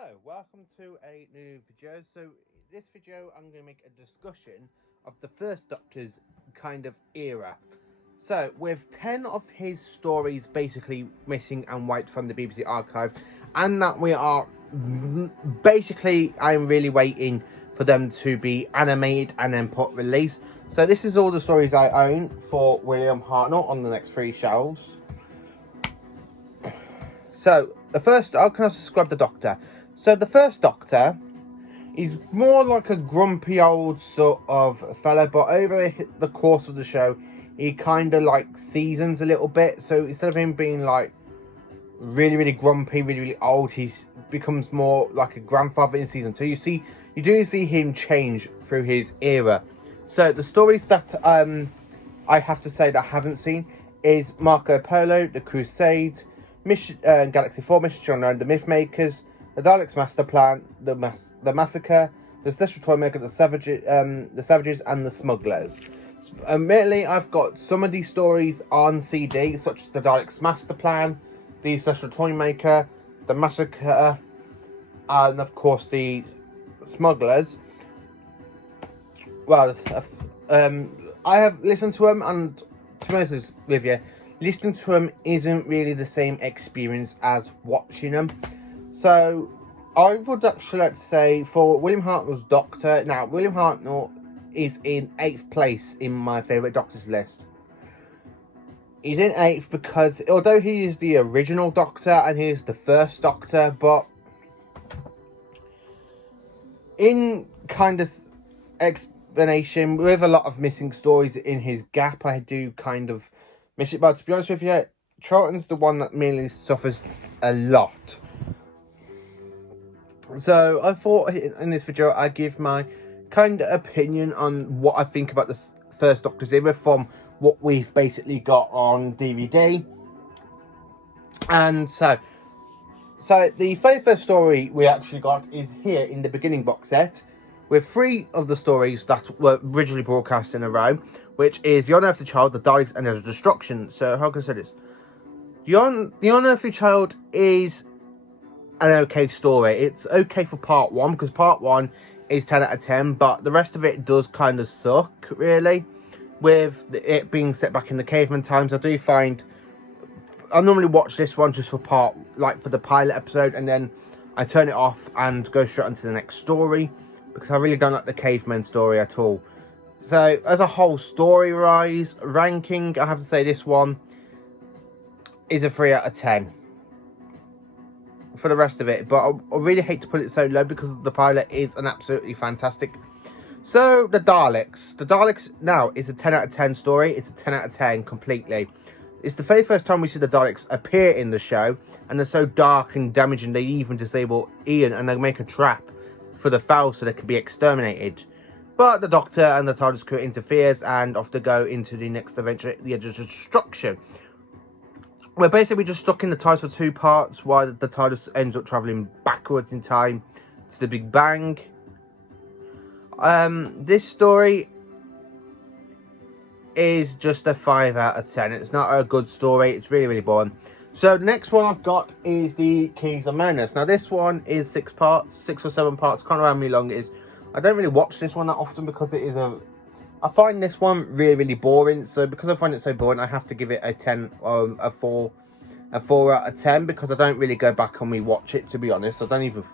Hello, welcome to a new video. So this video I'm going to make a discussion of the first Doctor's kind of era. So with 10 of his stories basically missing and wiped from the BBC archive, and that we are basically, I'm really waiting for them to be animated and then put release. So this is all the stories I own for William Hartnell on the next 3 shelves. So the first, how can I describe the Doctor? So the first Doctor, he's more like a grumpy old sort of fellow, but over the course of the show, he kind of like seasons a little bit. So instead of him being like really grumpy, really old, he becomes more like a grandfather in season 2. You do see him change through his era. So the stories that I have to say that I haven't seen is Marco Polo, The Crusade, Galaxy 4 Mission to the Mythmakers, the Daleks Master Plan, the Massacre, the Celestial Toymaker, the Savages, and the Smugglers. Admittedly, I've got some of these stories on CD, such as the Daleks Master Plan, the Celestial Toymaker, the Massacre, and of course the Smugglers. Well, I have listened to them, and to be honest with you, listening to them isn't really the same experience as watching them. So I would actually like to say for William Hartnell's Doctor, now William Hartnell is in 8th place in my favourite Doctors list. He's in 8th because although he is the original Doctor and he is the first Doctor, but in kind of explanation with a lot of missing stories in his gap, I do kind of miss it. But to be honest with you, Troughton's the one that mainly suffers a lot. So I thought in this video I'd give my kind of opinion on what I think about the first Doctor's era from what we've basically got on DVD. And so the very first story we actually got is here in the beginning box set, with 3 of the stories that were originally broadcast in a row, which is The Unearthly Child, The Daleks, and The Destruction. So how can I say this? The Unearthly Child is an okay story. It's okay for part 1, because part 1 is 10 out of 10, but the rest of it does kind of suck, really, with it being set back in the caveman times. I normally watch this one just for for the pilot episode, and then I turn it off and go straight onto the next story, because I really don't like the caveman story at all. So as a whole story-wise ranking, I have to say this one is a 3 out of 10 for the rest of it, but I really hate to put it so low because the pilot is an absolutely fantastic. So the Daleks now is a 10 out of 10 story. It's a 10 out of 10 completely. It's the very first time we see the Daleks appear in the show, and they're so dark and damaging they even disable Ian and they make a trap for the Thal so they can be exterminated. But the Doctor and the TARDIS crew interferes and off to go into the next adventure, the Edge of Destruction. We're basically just stuck in the TARDIS for 2 parts, while the TARDIS ends up travelling backwards in time to the Big Bang. This story is just a 5 out of 10. It's not a good story. It's really boring. So the next one I've got is the Keys of Marinus. Now this one is 6 parts, 6 or 7 parts. Can't remember how many long it is. I don't really watch this one that often because it is I find this one really boring. So because I find it so boring, I have to give it a 4 out of 10, because I don't really go back and rewatch it, to be honest. I don't even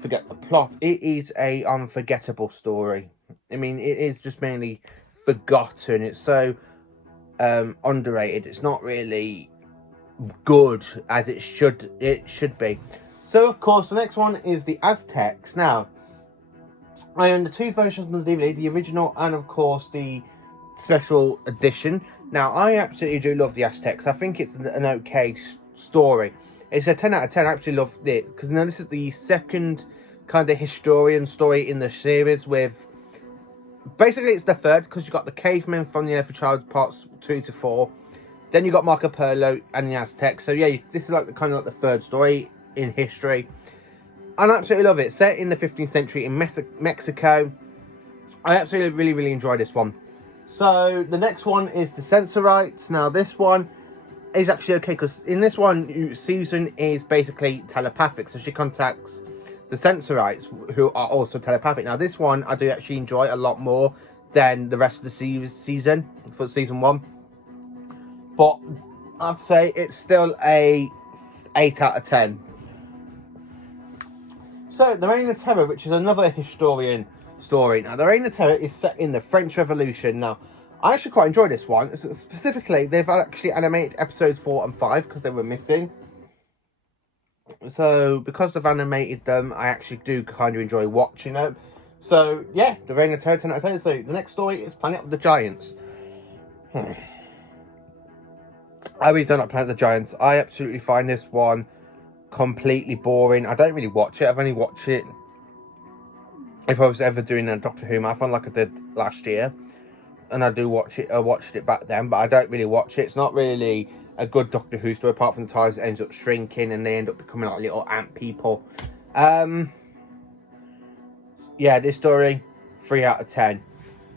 forget the plot. It is a unforgettable story. I mean, it is just mainly forgotten. It's so underrated. It's not really good as it should be. So of course the next one is the Aztecs. Now I own the 2 versions of the DVD, the original and of course the special edition. Now I absolutely do love the Aztecs. I think it's an okay story. It's a 10 out of 10. I absolutely love it because now this is the second kind of historian story in the series. With basically it's the third, because you got the cavemen from the Unearthly Child parts 2 to 4. Then you got Marco Polo and the Aztecs. So yeah, this is like the kind of like the third story in history. I absolutely love it. Set in the 15th century in Mexico. I absolutely really enjoy this one. So the next one is the Sensorites. Now this one is actually okay, because in this one Susan is basically telepathic, so she contacts the Sensorites, who are also telepathic. Now, this one I do actually enjoy a lot more than the rest of the season, for season 1. But I have to say, it's still a 8 out of 10. So, The Reign of Terror, which is another historian story. Now, The Reign of Terror is set in the French Revolution. Now, I actually quite enjoyed this one. Specifically, they've actually animated episodes 4 and 5 because they were missing. So, because they've animated them, I actually do kind of enjoy watching them. So, yeah, The Reign of Terror, 10 out of 10. So, the next story is Planet of the Giants. I really don't like Planet of the Giants. I absolutely find this one completely boring. I don't really watch it. I've only watched it if I was ever doing a Doctor Who marathon like I did last year. And I do watch it. I watched it back then, but I don't really watch it. It's not really a good Doctor Who story, apart from the times it ends up shrinking and they end up becoming like little ant people. Yeah, this story, 3 out of 10.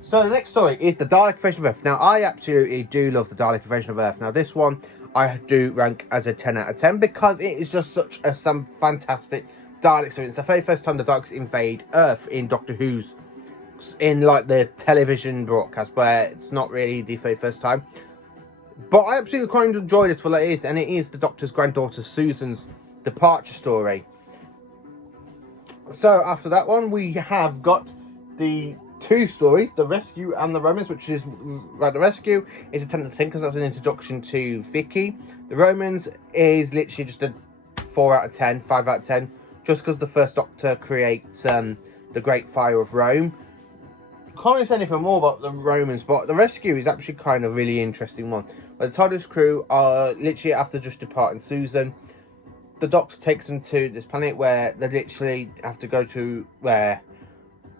So the next story is the Dalek Invasion of Earth. Now, I absolutely do love the Dalek Invasion of Earth. Now, this one I do rank as a 10 out of 10 because it is just such a fantastic Dalek experience. The very first time the Daleks invade Earth in Doctor Who's, in like the television broadcast, where it's not really the very first time. But I absolutely quite enjoy this for what it is, and it is the Doctor's granddaughter Susan's departure story. So after that one, we have got the 2 stories, The Rescue and The Romans, which is, The Rescue is a 10 out of 10 because that's an introduction to Vicky. The Romans is literally just a 4 out of 10, 5 out of 10, just because the first Doctor creates the Great Fire of Rome. Can't really say anything more about the Romans, but The Rescue is actually kind of really interesting one. Where the TARDIS crew are literally, after just departing Susan, the Doctor takes them to this planet where they literally have to go to, where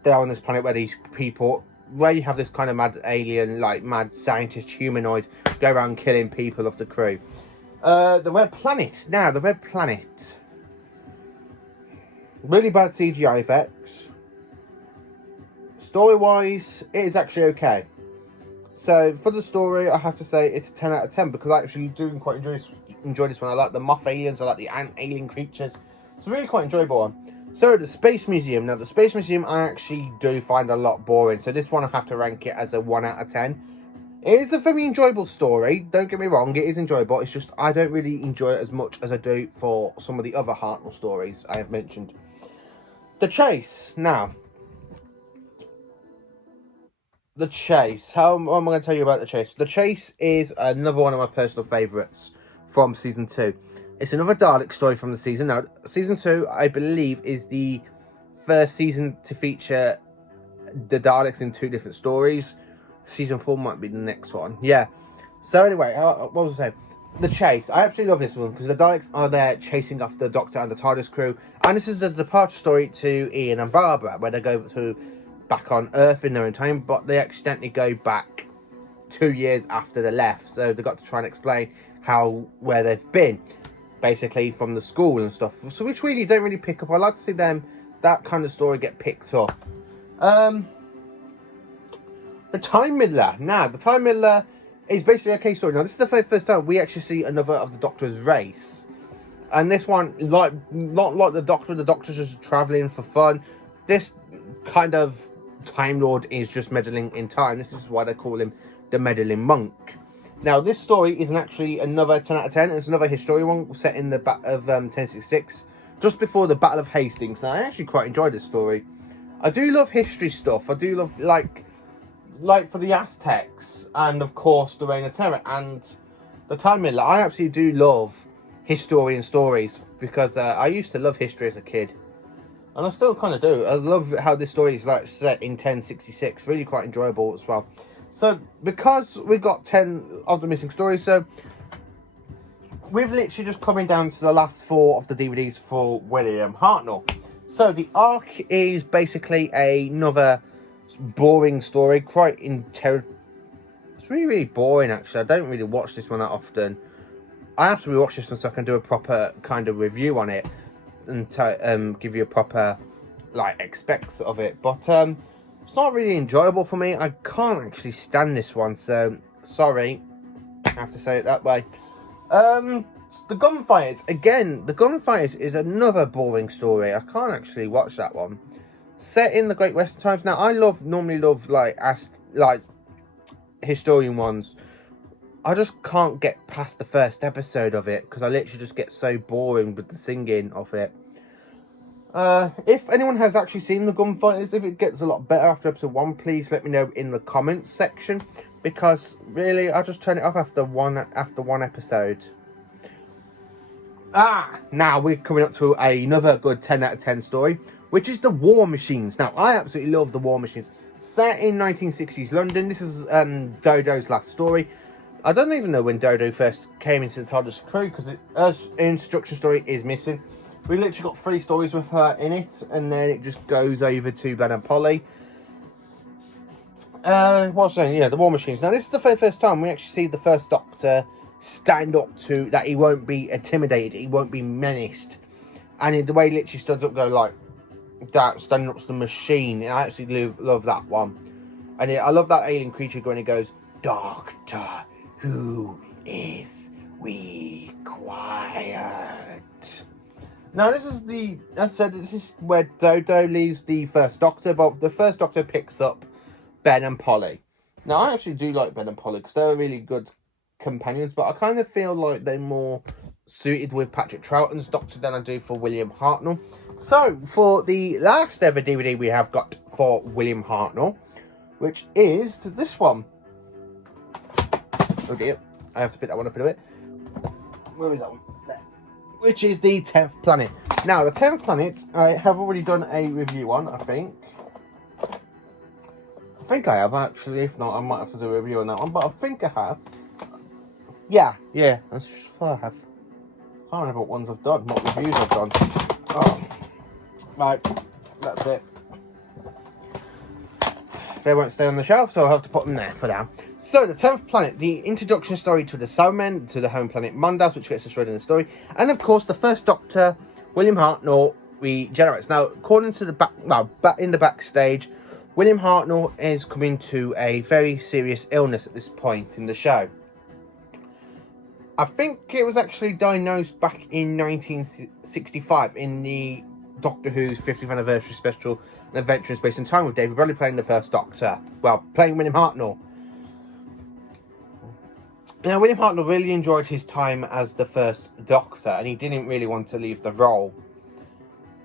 they're on this planet where these people, where you have this kind of mad alien, like mad scientist humanoid, go around killing people of the crew. The Red Planet. Now, the Red Planet. Really bad CGI effects. Story-wise, it is actually okay. So, for the story, I have to say it's a 10 out of 10 because I actually do quite enjoy this one. I like the moth aliens, I like the ant alien creatures. It's a really quite enjoyable one. So, the Space Museum. Now, the Space Museum I actually do find a lot boring. So, this one I have to rank it as a 1 out of 10. It is a very enjoyable story. Don't get me wrong, it is enjoyable. It's just I don't really enjoy it as much as I do for some of the other Hartnell stories I have mentioned. The Chase. Now, The Chase. How am I going to tell you about The Chase? The Chase is another one of my personal favourites from Season 2. It's another Dalek story from the season. Now, Season 2, I believe, is the first season to feature the Daleks in 2 different stories. Season 4 might be the next one. Yeah. So anyway, what was I saying? The Chase. I absolutely love this one because the Daleks are there chasing after the Doctor and the TARDIS crew. And this is a departure story to Ian and Barbara, where they go to back on Earth in their own time, but they accidentally go back 2 years after they left. So they've got to try and explain where they've been, basically from the school and stuff. So which really don't really pick up. I like to see that kind of story get picked up. The Time Meddler. Now, the Time Meddler is basically a case story. Now, this is the very first time we actually see another of the Doctor's race. And this one, not like the Doctor's just travelling for fun. This kind of Time Lord is just meddling in time. This is why they call him the Meddling Monk. Now, this story is actually another 10 out of 10. It's another historian one set in the of 1066, just before the Battle of Hastings. Now, I actually quite enjoyed this story. I do love history stuff. I do love, like for the Aztecs, and of course the Reign of Terror and the Time Meddler. I absolutely do love historian stories because I used to love history as a kid. And I still kind of do. I love how this story is like set in 1066. Really quite enjoyable as well. So, because we've got 10 of the missing stories, so we've literally just coming down to the last 4 of the DVDs for William Hartnell. So, the Ark is basically another boring story. Quite It's really, really boring, actually. I don't really watch this one that often. I have to rewatch this one so I can do a proper kind of review on it and give you a proper specs of it, but it's not really enjoyable for me. I can't actually stand this one, so sorry, I have to say it that way. The Gunfighters, again, The Gunfighters is another boring story. I can't actually watch that one. Set in the Great Western times. Now, I normally love like historian ones. I just can't get past the first episode of it because I literally just get so boring with the singing of it. If anyone has actually seen The Gunfighters, if it gets a lot better after episode 1, please let me know in the comments section, because really I just turn it off after one episode. Now we're coming up to another good 10 out of 10 story, which is The War Machines. Now, I absolutely love The War Machines. Set in 1960s London, this is Dodo's last story. I don't even know when Dodo first came into the TARDIS crew, because her introduction story is missing. We literally got 3 stories with her in it, and then it just goes over to Ben and Polly. The War Machines. Now, this is the very first time we actually see the first Doctor stand up to that. He won't be intimidated, he won't be menaced, and the way he literally stands up, go like that, standing up to the machine. I actually love that one, and I love that alien creature when he goes, "Doctor, who is required?" Now, this is this is where Dodo leaves the first Doctor, but the first Doctor picks up Ben and Polly. Now, I actually do like Ben and Polly because they're really good companions, but I kind of feel like they're more suited with Patrick Troughton's Doctor than I do for William Hartnell. So, for the last ever DVD we have got for William Hartnell, which is this one. Oh dear, I have to pick that one up in a bit. Where is that one? There. Which is the 10th Planet. Now, the 10th Planet, I have already done a review on, I think I have, actually. If not, I might have to do a review on that one, but I think I have. Yeah, that's just what I have. I can't remember what ones I've done, what reviews I've done. Oh, right, that's it. They won't stay on the shelf, so I'll have to put them there for now. So, the 10th Planet, the introduction story to the Cybermen, to the home planet Mondas, which gets destroyed in the story, and of course, the first Doctor, William Hartnell, regenerates. Now, according to in the backstage, William Hartnell is coming to a very serious illness at this point in the show. I think it was actually diagnosed back in 1965 in the Doctor Who's 50th anniversary special, An Adventure in Space and Time, with David Bradley playing the first Doctor. Well, playing William Hartnell. Now, William Hartnell really enjoyed his time as the first Doctor, and he didn't really want to leave the role,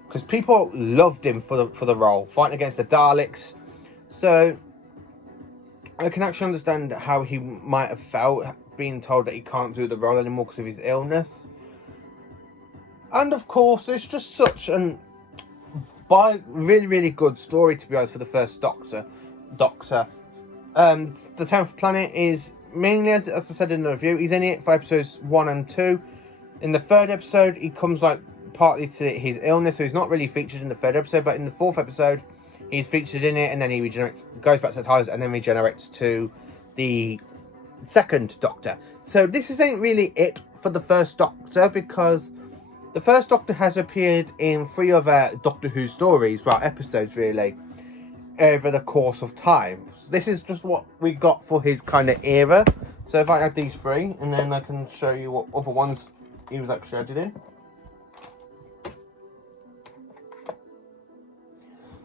because people loved him for the role, fighting against the Daleks. So, I can actually understand how he might have felt being told that he can't do the role anymore because of his illness. And of course, it's just such an really, really good story, to be honest, for the first Doctor. The 10th Planet is mainly, as I said in the review, he's in it for episodes 1 and 2. In the 3rd episode, he comes like partly to his illness, so he's not really featured in the 3rd episode, but in the 4th episode, he's featured in it, and then he regenerates, goes back to the TARDIS, and then regenerates to the 2nd Doctor. So this isn't really it for the first Doctor, because the first Doctor has appeared in 3 other Doctor Who stories, well, episodes really, over the course of time. So this is just what we got for his kind of era. So if I add these 3, and then I can show you what other ones he was actually added in.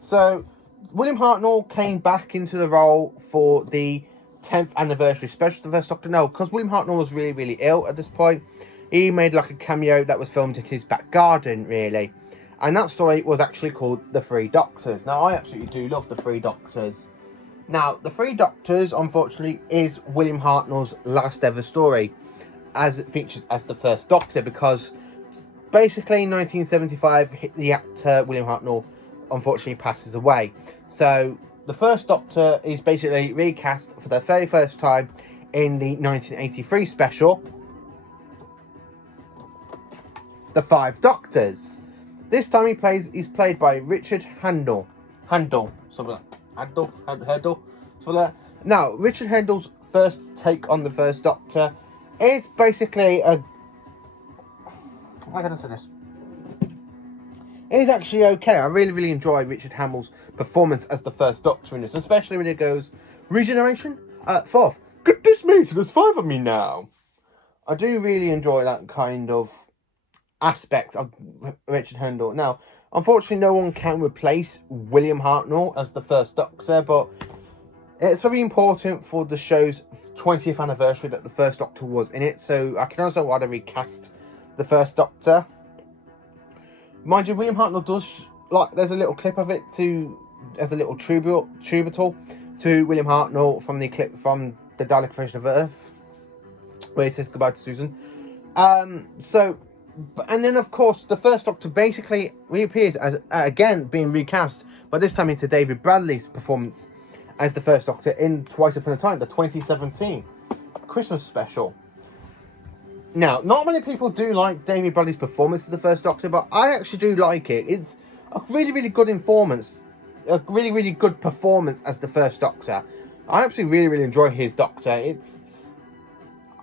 So, William Hartnell came back into the role for the 10th anniversary special, the first Doctor. No, because William Hartnell was really, really ill at this point. He made like a cameo that was filmed in his back garden, really. And that story was actually called The 3 Doctors. Now, I absolutely do love The 3 Doctors. Now, The 3 Doctors, unfortunately, is William Hartnell's last ever story, as it features as the first Doctor, because basically in 1975, the actor William Hartnell unfortunately passes away. So the first Doctor is basically recast for the very first time in the 1983 special, The 5 Doctors. This time he's played by Richard Handel, something like Handel, something like that. Now, Richard Handel's first take on the first Doctor is basically how can I say this? It is actually okay. I really, really enjoy Richard Hamill's performance as the first Doctor in this, especially when it goes, regeneration? 4th. Goodness me, so there's 5 of me now. I do really enjoy that kind of aspect of Richard Handel. Now, unfortunately, no one can replace William Hartnell as the first Doctor, but it's very important for the show's 20th anniversary that the first Doctor was in it, so I can understand why they recast the first Doctor. Mind you, William Hartnell does, like, there's a little clip of it as a little tribute to William Hartnell from the clip from the Dalek version of Earth, where he says goodbye to Susan. And then, of course, the first Doctor basically reappears as, again, being recast, but this time into David Bradley's performance as the first Doctor in Twice Upon a Time, the 2017 Christmas special. Now, not many people do like David Bradley's performance as the first Doctor, but I actually do like it. It's a really, really good performance. A really, really good performance as the first Doctor. I actually really, really enjoy his Doctor.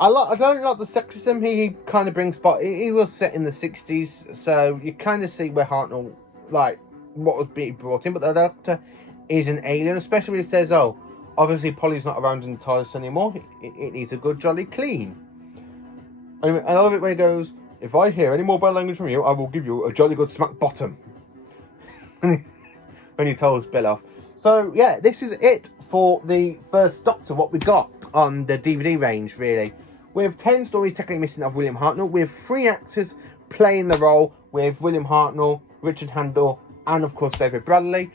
I don't like the sexism he kind of brings, but he was set in the 60s, so you kind of see where Hartnell, like, what was being brought in, but the Doctor is an alien, especially when he says, oh, obviously Polly's not around in the TARDIS anymore, it needs a good jolly clean. Anyway, I love it when he goes, if I hear any more bad language from you, I will give you a jolly good smack bottom. When he tells Bill off. So, yeah, this is it for the first Doctor, what we got on the DVD range, really. With 10 stories technically missing of William Hartnell, with 3 actors playing the role, with William Hartnell, Richard Handel, and of course David Bradley.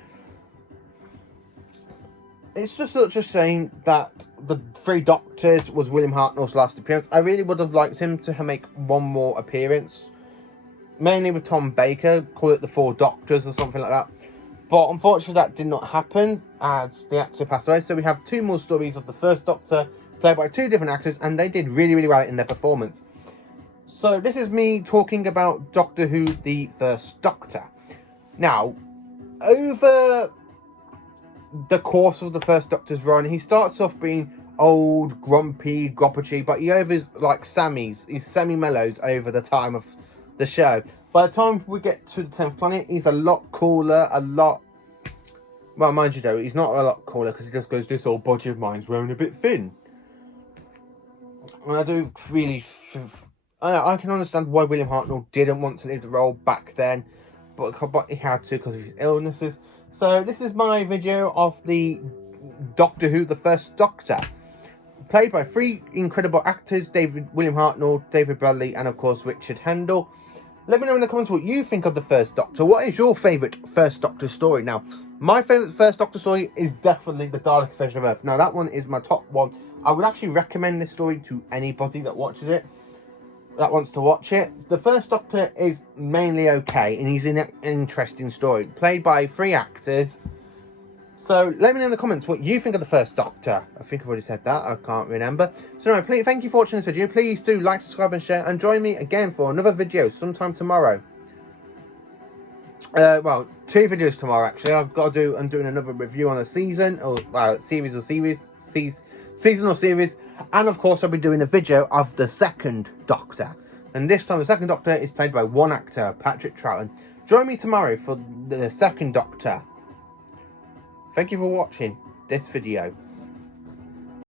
It's just such a shame that the 3 Doctors was William Hartnell's last appearance. I really would have liked him to make one more appearance, mainly with Tom Baker, call it the 4 Doctors or something like that. But unfortunately that did not happen as the actor passed away, so we have 2 more stories of the first Doctor played by 2 different actors, and they did really, really well in their performance. So this is me talking about Doctor Who, the first Doctor. Now, over the course of the first Doctor's run, he starts off being old, grumpy, goppity, but he overs like he's semi-mellows over the time of the show. By the time we get to the 10th planet, he's a lot cooler, well, mind you though, he's not a lot cooler because he just goes, this old body of mine's wearing a bit thin. And I do really, I can understand why William Hartnell didn't want to leave the role back then, but he had to because of his illnesses. So this is my video of the Doctor Who, the first Doctor, played by 3 incredible actors, William Hartnell, David Bradley, and of course Richard Handel. Let me know in the comments what you think of the first Doctor. What is your favourite first Doctor story? Now, my favourite first Doctor story is definitely the Dalek version of Earth. Now, that one is my top one. I would actually recommend this story to anybody that watches it, that wants to watch it. The first Doctor is mainly okay, and he's in an interesting story, played by 3 actors. So let me know in the comments what you think of the first Doctor. I think I've already said that, I can't remember. So anyway, please, thank you for watching this video. Please do like, subscribe and share, and join me again for another video sometime tomorrow. Well, 2 videos tomorrow actually. I've got to I'm doing another review on a season, or season or series, and of course I'll be doing a video of the second Doctor, and this time the second Doctor is played by 1 actor, Patrick Troughton. Join me tomorrow for the second Doctor. Thank you for watching this video.